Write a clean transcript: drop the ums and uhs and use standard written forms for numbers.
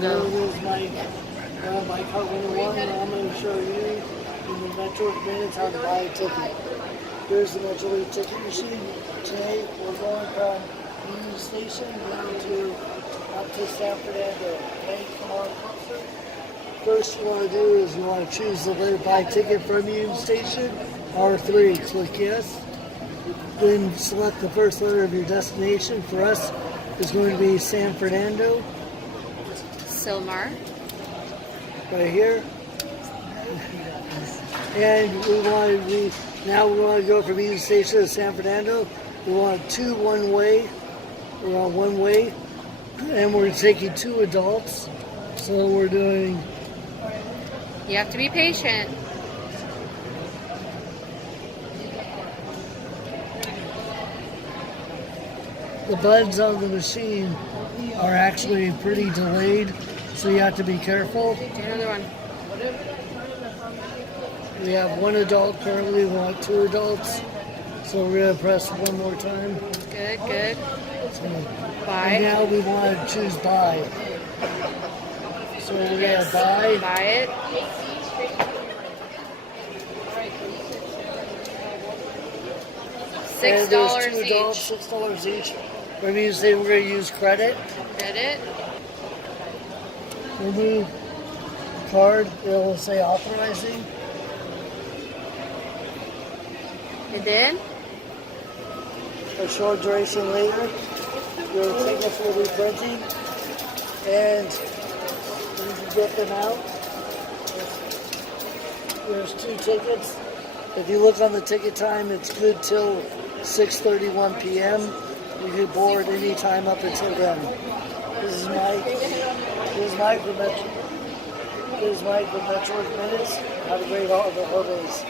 Hello, Go. this is my car 101, and I'm going to show you in the Metrolink minutes how to buy a ticket. Here's the Metrolink ticket machine. Today we're going from Union Station down to up to San Fernando. Thank you for our concert. First you want to do is you want to choose the letter buy ticket from Union Station, R3. Click yes. Then select the first letter of your destination. For us, it's going to be San Fernando. Silmar. Right here. And now we want to go from Union Station to San Fernando. We want two one-way. We're on one way. And we're taking two adults. So we're doing... You have to be patient. The buttons on the machine are actually pretty delayed, so you have to be careful. Do another one. We have one adult currently, we want two adults. So we're going to press one more time. Good, good. So, Buy. and now we want to choose buy. So we're going to buy. Buy it. And $6 there's two adults, each. $6 each. We're going to say we're going to use credit. Credit. Remove card. It'll say authorizing. And then? A short duration later, your tickets will be printing, and you can get them out. There's two tickets. If you look on the ticket time, it's good till 6:31 p.m. You can board any time up until then. This is Mike from Metrolink Minutes. Have a great holidays.